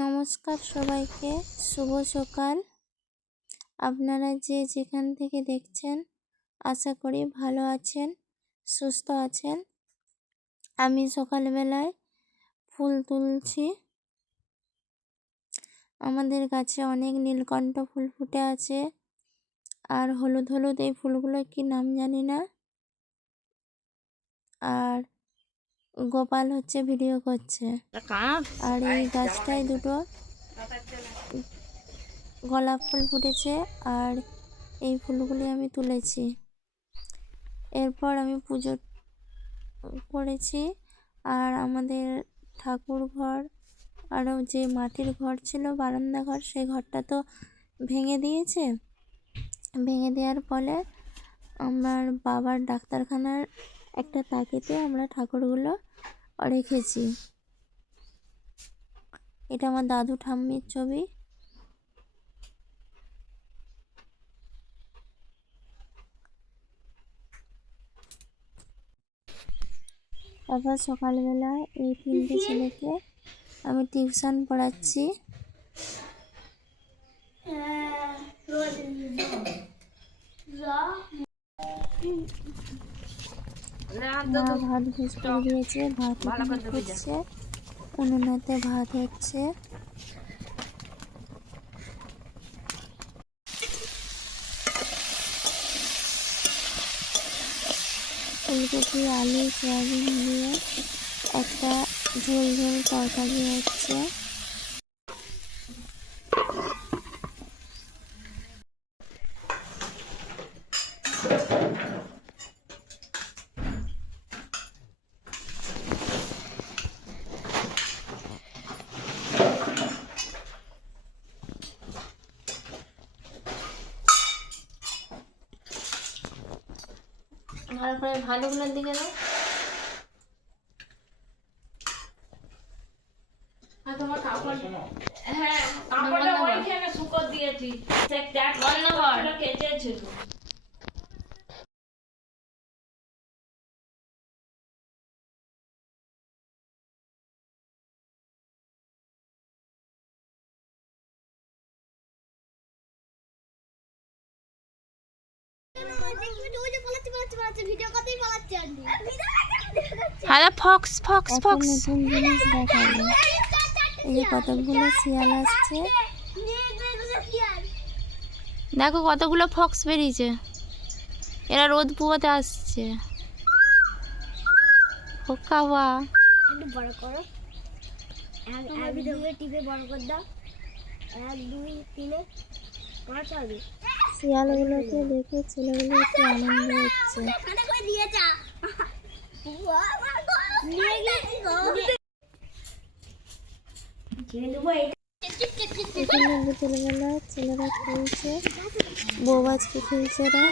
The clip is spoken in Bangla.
নমস্কার সবাইকে, শুভ সকাল। আপনারা যে যেখান থেকে দেখছেন আশা করি ভালো আছেন, সুস্থ আছেন। আমি সকালবেলায় ফুল তুলছি। আমাদের গাছে অনেক নীলকণ্ঠ ফুল ফুটে আছে, আর হলুদ হলুদ এই ফুলগুলো কি নাম জানি না। আর গোপাল হচ্ছে ভিডিও করছে। আর এই গাছটায় দুটো গোলাপ ফুল ফুটেছে, আর এই ফুলগুলি আমি তুলেছি। এরপর আমি পুজো করেছি। আর আমাদের ঠাকুর ঘর আরও যে মাটির ঘর ছিল, বারান্দা ঘর, সেই ঘরটা তো ভেঙে দিয়েছে। ভেঙে দেওয়ার ফলে আমার বাবার ডাক্তারখানার একটা তাকেতে আমরা ঠাকুরগুলো রেখেছি। এটা আমার দাদু ঠাম্মির ছবি। তারপর সকালবেলা এই 3টে ছেলেকে আমি টিউশন পড়াচ্ছি। মা ভাত ভেজ করে দিয়েছে, ভাত হচ্ছে, উনুনেতে ভাত হচ্ছে। ফুলকপি, আলু, সয়াবিন দিয়ে একটা ঝোল ঝোল তরকারি হচ্ছে। ভালো করে ভালোগুলোর দিকে দাও। আর তোমার কাপড়, হ্যাঁ কাপড়টা ওইখানে শুকো দিয়েছি, দেখ দেখ বন্ধ কর, কেচেছিল। হ্যালো ফক্স ফক্স ফক্স, নতুন জিনিস দেখাবো। এই যে কতগুলো শিয়াল আসছে, দেখো কতগুলো ফক্স বেরিয়েছে। এরা রোদ পুয়াতে আসছে। খাওয়া একটু বড় করো, টিপে বড় করে দাও। 1 2 3 5 হবে। শিয়ালগুলোকে দেখে ছেলেগুলোর কি আনন্দ হচ্ছে। এখানে বিকেলবেলা ছেলেরা খেলছে, বউবাজকে খেলছে। এরা